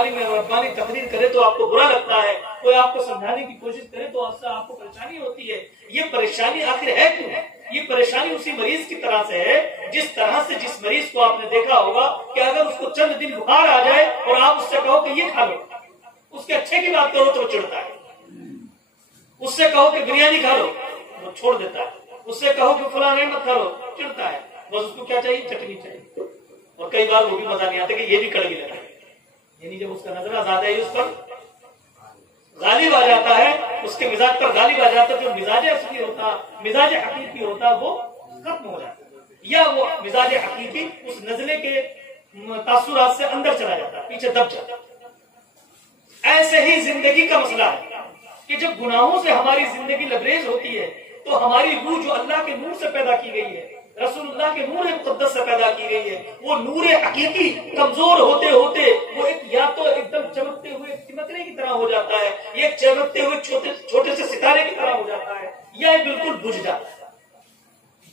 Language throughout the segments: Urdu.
عالم ربانی تقریر کرے تو آپ کو برا لگتا ہے, کوئی آپ کو سمجھانے کی کوشش کرے تو اس سے آپ کو پریشانی ہوتی ہے. یہ پریشانی آخر ہے کیوں؟ یہ پریشانی اسی مریض کی طرح سے ہے جس طرح سے جس مریض کو آپ نے دیکھا ہوگا کہ اگر اس کو چند دن بخار آ جائے اور آپ اس سے کہو کہ یہ کھا لو, اس کے اچھے کی بات کرو تو وہ چڑھتا ہے. اس سے کہو کہ بریانی کھا لو وہ چھوڑ دیتا ہے. اس سے کہو کہ فلاں نعمت کھا لو چڑھتا ہے. بس اس کو کیا چاہیے؟ چٹنی چاہیے. اور کئی بار وہ بھی مزہ نہیں آتا کہ یہ بھی کڑوی لگے, یعنی جب اس کا نظرہ زیادہ ہے اس پر غالب آ جاتا ہے, اس کے مزاج پر غالب آ جاتا ہے, جو مزاج اصلی ہوتا, مزاج حقیقی ہوتا وہ ختم ہو جاتا ہے, یا وہ مزاج حقیقی اس نزلے کے تاثرات سے اندر چلا جاتا ہے, پیچھے دب جاتا ہے. ایسے ہی زندگی کا مسئلہ ہے کہ جب گناہوں سے ہماری زندگی لبریز ہوتی ہے تو ہماری روح جو اللہ کے نور سے پیدا کی گئی ہے, رسول اللہ کے نور مقدس سے پیدا کی گئی ہے, وہ نور حقیقی کمزور ہوتے ہوتے وہ ایک یا تو ایک دم چمکتے ہوئے چمکنے کی طرح ہو جاتا ہے, یہ چمکتے ہوئے چھوٹے سے ستارے کی طرح ہو جاتا ہے, یا بالکل بجھ جاتا ہے.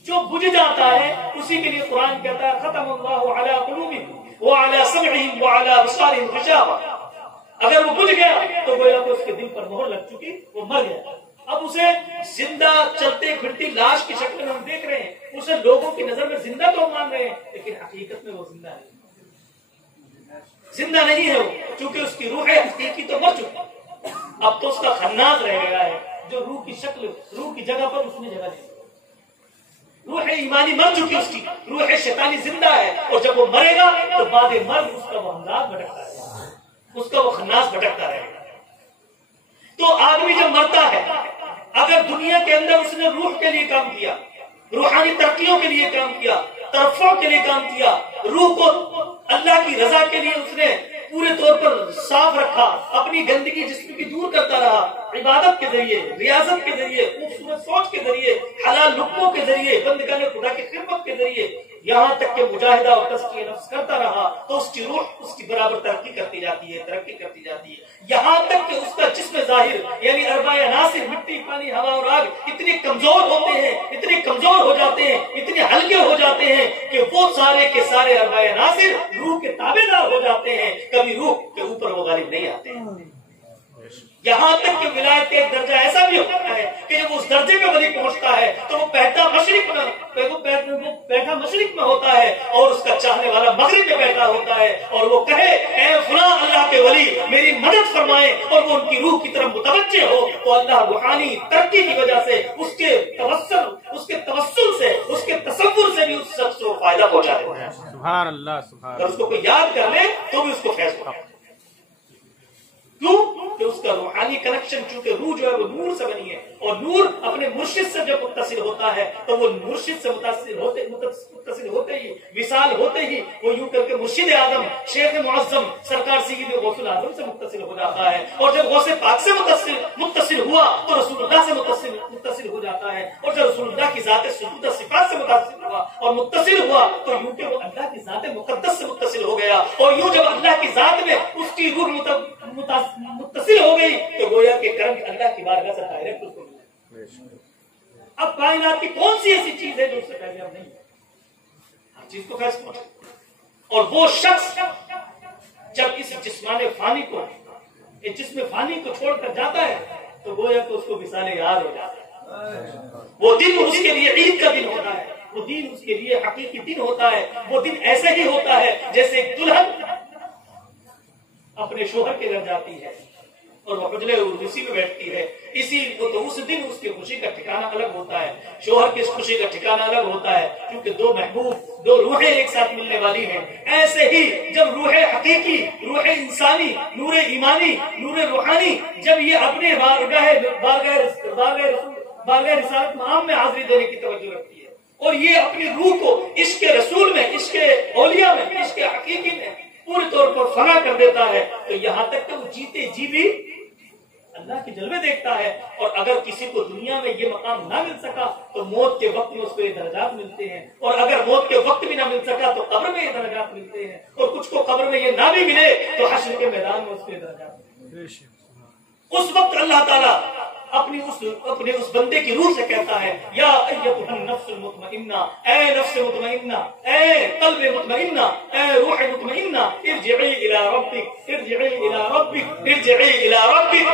جو بجھ جاتا ہے اسی کے لیے قرآن کہتا ہے ختم اللہ علی قلوبہم وعلی سمعہم وعلی ابصارہم غشاوہ. اگر وہ بجھ گیا تو گویا کہ اس کے دل پر مہر لگ چکی, وہ مر گیا. اب اسے زندہ چلتے پھرتی لاش کی شکل میں ہم دیکھ رہے ہیں, اسے لوگوں کی نظر میں زندہ تو مان رہے ہیں لیکن حقیقت میں وہ زندہ نہیں, زندہ نہیں ہے وہ, کیونکہ اس کی روح حقیقی تو مر چکی. اب تو اس کا خناز رہ گیا ہے جو روح کی شکل, روح کی جگہ پر اس نے جگہ نہیں. روح ایمانی مر چکی, اس کی روح شیطانی زندہ ہے, اور جب وہ مرے گا تو بعد مرگ اس کا وہ حمزات بھٹکتا ہے, اس کا وہ خناس بھٹکتا رہے گا. تو آدمی جب مرتا ہے, اگر دنیا کے اندر اس نے روح کے لیے کام کیا, روحانی ترقیوں کے لیے کام کیا, ترفع کے لیے کام کیا, روح کو اللہ کی رضا کے لیے اس نے پورے طور پر صاف رکھا, اپنی گندگی جسم کی دور کرتا رہا, عبادت کے ذریعے, ریاضت کے ذریعے, خوبصورت سوچ کے ذریعے, حلال لقموں کے ذریعے, بندگان خدا کی خدمت کے ذریعے, یہاں تک کہ مجاہدہ اور تزکیہ نفس کرتا رہا, تو اس کی روح اس کی برابر ترقی کرتی جاتی ہے, ترقی کرتی جاتی ہے, یہاں تک کہ اس کا جسم ظاہر یعنی اربع عناصر مٹی, پانی, ہوا اور آگ اتنے کمزور ہوتے ہیں, اتنے کمزور ہو جاتے ہیں, اتنے ہلکے ہو جاتے ہیں کہ وہ سارے کے سارے اربع عناصر روح کے تابعدار ہو جاتے ہیں, کبھی روح کے اوپر وہ غالب نہیں آتے ہیں. یہاں تک کہ ولایت کا ایک درجہ ایسا بھی ہوتا ہے کہ جب اس درجے میں ولی پہنچتا ہے تو وہ بیٹھا مشرق میں ہوتا ہے اور اس کا چاہنے والا مغرب میں بیٹھا ہوتا ہے, اور وہ کہے اے فلاں اللہ کے ولی میری مدد فرمائے, اور وہ ان کی روح کی طرف متوجہ ہو, تو اللہ روحانی ترقی کی وجہ سے اس کے توسل سے, اس کے تصور سے بھی اس شخص کو فائدہ پہنچا دیتا ہے. سبحان اللہ, سبحان اللہ. اگر اس کو کوئی یاد کر لے تو بھی اس کو فیض ہوگا. کیوں کہ اس کا روحانی کنیکشن, چونکہ روح جو ہے وہ نور سے بنی ہے, اور نور اپنے مرشد سے جب متصل ہوتا ہے تو وہ مرشد سے متصل ہوتے ہی, وصال ہوتے ہی وہ یوں کر کے مرشد اعظم شیخ معظم سرکار سید غوث الاعظم سے متصل ہو جاتا ہے, اور جب غوث پاک سے متصل ہوا تو رسول اللہ سے متصل ہو جاتا ہے, اور جب رسول اللہ کی ذات ثبوت صفات سے متصل ہوا اور متصل ہوا تو یوں کہ وہ اللہ کی ذات مقدس سے متصل ہو گیا, اور یوں جب اللہ کی ذات میں اس کی روح متصل ہو گئی تو گویا کہ کرم اللہ کی بارگاہ سے ڈائریکٹ اس کو ملا. اب کائنات کی کون سی ایسی چیز ہے جو اس سے پہلے اب نہیں ہے؟ ہر چیز کو فیصلہ پہنچا, اور وہ شخص جب اس جسمانی فانی کو, اس جسم فانی کو چھوڑ کر جاتا ہے تو گویا کہ اس کو وصال یار ہو جاتا ہے. وہ دن اس کے لیے عید کا دن ہوتا ہے, وہ دن اس کے لیے حقیقی دن ہوتا ہے. وہ دن ایسے ہی ہوتا ہے جیسے ایک دلہن اپنے شوہر کے گھر جاتی ہے اور وہ حجرے اردوسی میں بیٹھتی ہے, اسی تو اس دن اس کی خوشی کا ٹھکانہ الگ ہوتا ہے, شوہر کی خوشی کا ٹھکانہ الگ ہوتا ہے, کیونکہ دو محبوب, دو روحیں ایک ساتھ ملنے والی ہیں. ایسے ہی جب روح حقیقی, روح انسانی, نور ایمانی, نور روحانی جب یہ اپنے بارگاہ رسالت مآب میں حاضری دینے کی توجہ رکھتی ہے, اور یہ اپنی روح کو عشق رسول میں, عشق اولیاء میں, عشق حقیقی میں پورے طور پر فنا کر دیتا ہے, تو یہاں تک کہ وہ جیتے جی بھی اللہ کے جلوے دیکھتا ہے. اور اگر کسی کو دنیا میں یہ مقام نہ مل سکا تو موت کے وقت میں اس کو یہ درجات ملتے ہیں, اور اگر موت کے وقت بھی نہ مل سکا تو قبر میں یہ درجات ملتے ہیں, اور کچھ کو قبر میں یہ نہ بھی ملے تو حشر کے میدان میں اس کو یہ درجات ملتے ہیں. اس وقت اللہ تعالیٰ اپنے اس بندے کی روح سے کہتا ہے یا ایتھا النفس المطمئنہ، اے نفس مطمئنہ، اے قلب مطمئنہ، اے روح مطمئنہ، ارجعی الی ربک، ارجعی الی ربک، ارجعی الی ربک.